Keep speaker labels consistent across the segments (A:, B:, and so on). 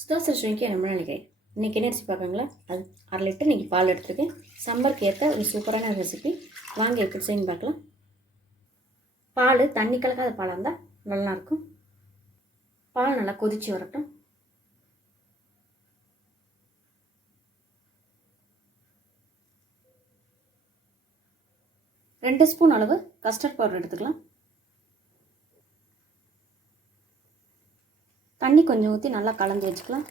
A: சுதாசர் ஸ்விங்கி நம்ம நினைக்கிறேன். இன்றைக்கி என்ன ரெசிபி பார்க்காங்களா அது அரை லிட்டர் இன்றைக்கி பால் எடுத்துருக்கேன். சம்மருக்கு ஏற்ற ஒரு சூப்பரான ரெசிபி வாங்க எப்படி செய்யணும் பார்க்கலாம். பால் தண்ணி கலக்காத பாலாக இருந்தால் நல்லாயிருக்கும். பால் நல்லா கொதித்து வரட்டும். ரெண்டு ஸ்பூன் அளவு கஸ்டர்ட் பவுடர் எடுத்துக்கலாம் தண்ணி கொஞ்சம் ஊற்றி நல்லா கலந்து வச்சுக்கலாம்.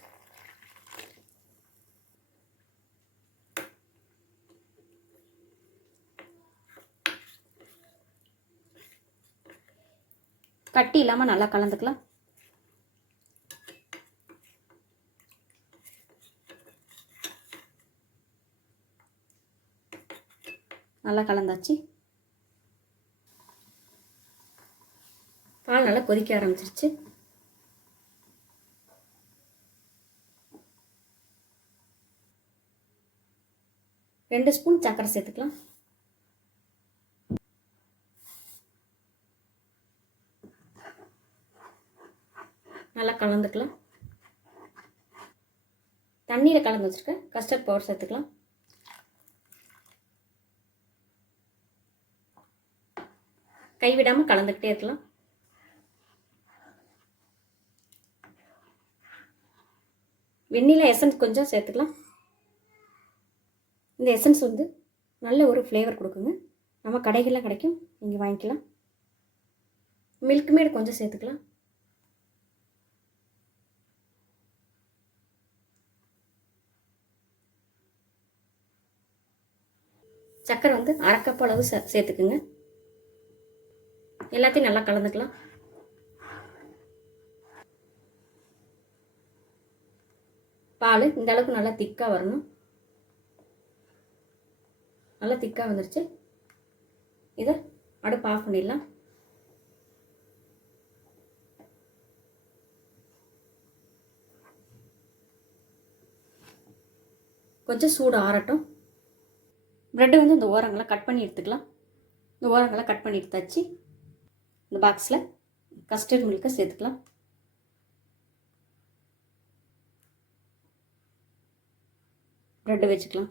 A: கட்டி இல்லாமல் நல்லா கலந்துக்கலாம். நல்லா கலந்தாச்சு. பால் நல்லா கொதிக்க ஆரம்பிச்சிருச்சு. ரெண்டு ஸ்பூன் சர்க்கரை சேர்த்துக்கலாம். நல்லா கலந்துக்கலாம். தண்ணியில் கலந்து வச்சுருக்கேன் கஸ்டர்ட் பவுடர் சேர்த்துக்கலாம். கைவிடாமல் கலந்துக்கிட்டே இருக்கலாம். வெண்ணிலா எசன்ஸ் கொஞ்சம் சேர்த்துக்கலாம். இந்த எசன்ஸ் வந்து நல்ல ஒரு ஃப்ளேவர் கொடுக்குங்க. நம்ம கடைகளில் கிடைக்கும். நீங்கள் வாங்கிக்கலாம். மில்க் மேட் கொஞ்சம் சேர்த்துக்கலாம். சர்க்கரை வந்து அரைக்கப்பு அளவு சே சேர்த்துக்குங்க. எல்லாத்தையும் நல்லா கலந்துக்கலாம். பால் இந்த அளவுக்கு நல்லா திக்காக வரணும். நல்லா திக்காக வந்துருச்சு. இதை அடுப்பு ஆஃப் பண்ணிடலாம். கொஞ்சம் சூடு ஆறட்டும். ப்ரெட்டு வந்து இந்த ஓரங்களை கட் பண்ணி எடுத்துக்கலாம். இந்த ஓரங்களை கட் பண்ணி எடுத்தாச்சு. இந்த பாக்ஸில் கஸ்டர்ட் மில்கை சேர்த்துக்கலாம். ப்ரெட்டு வச்சுக்கலாம்.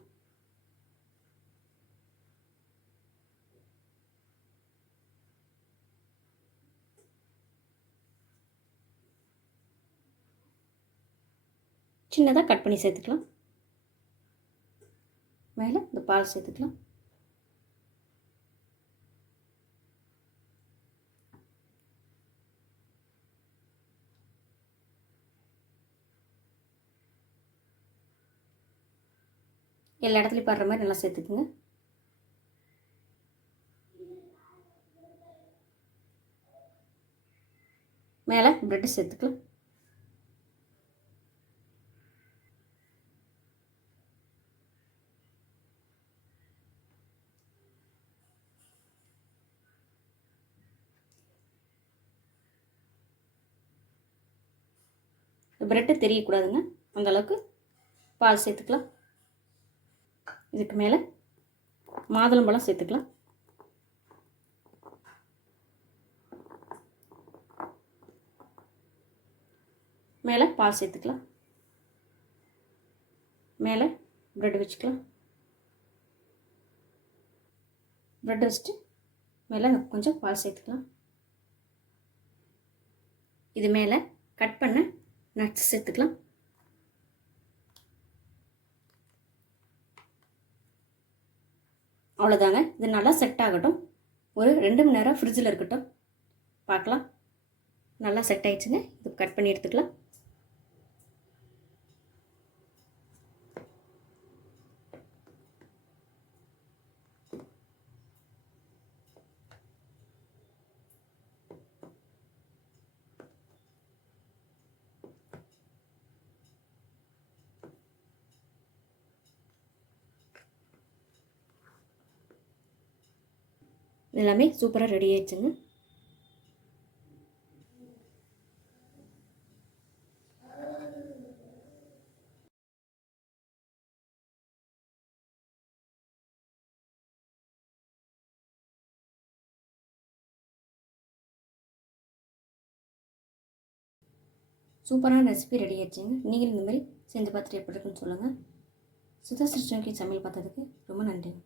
A: சின்னதாக கட் பண்ணி சேர்த்துக்கலாம். மேலே இந்த பால் சேர்த்துக்கலாம். எல்லா இடத்துலையும் படுற மாதிரி நல்லா சேர்த்துக்குங்க. மேலே ப்ரெட்டு சேர்த்துக்கலாம். பிரெட்டு தெரியக்கூடாதுங்க. அந்த அளவுக்கு பால் சேர்த்துக்கலாம். இதுக்கு மேலே மாதுளம்பழம் சேர்த்துக்கலாம். மேலே பால் சேர்த்துக்கலாம். மேலே ப்ரெட் வச்சுக்கலாம். ப்ரெட் வச்சுட்டு மேலே கொஞ்சம் பால் சேர்த்துக்கலாம். இது மேலே கட் பண்ண நட்ஸ் சேர்த்துக்கலாம் அவ்வளோதாங்க இது நல்லா செட் ஆகட்டும். ஒரு ரெண்டு மணி நேரம் ஃப்ரிட்ஜில் இருக்கட்டும். பார்க்கலாம். நல்லா செட் ஆயிடுச்சுங்க. இது கட் பண்ணி எடுத்துக்கலாம். எல்லாமே சூப்பராக ரெடி ஆயிடுச்சுங்க. சூப்பரான ரெசிபி ரெடி ஆயிடுச்சுங்க. நீங்களும் இந்த மாதிரி செஞ்சு பார்த்துட்டு எப்படி இருக்குன்னு சொல்லுங்கள் சுதா சிறுச்சோக்கி சமையல் பார்த்ததுக்கு ரொம்ப நன்றிங்க.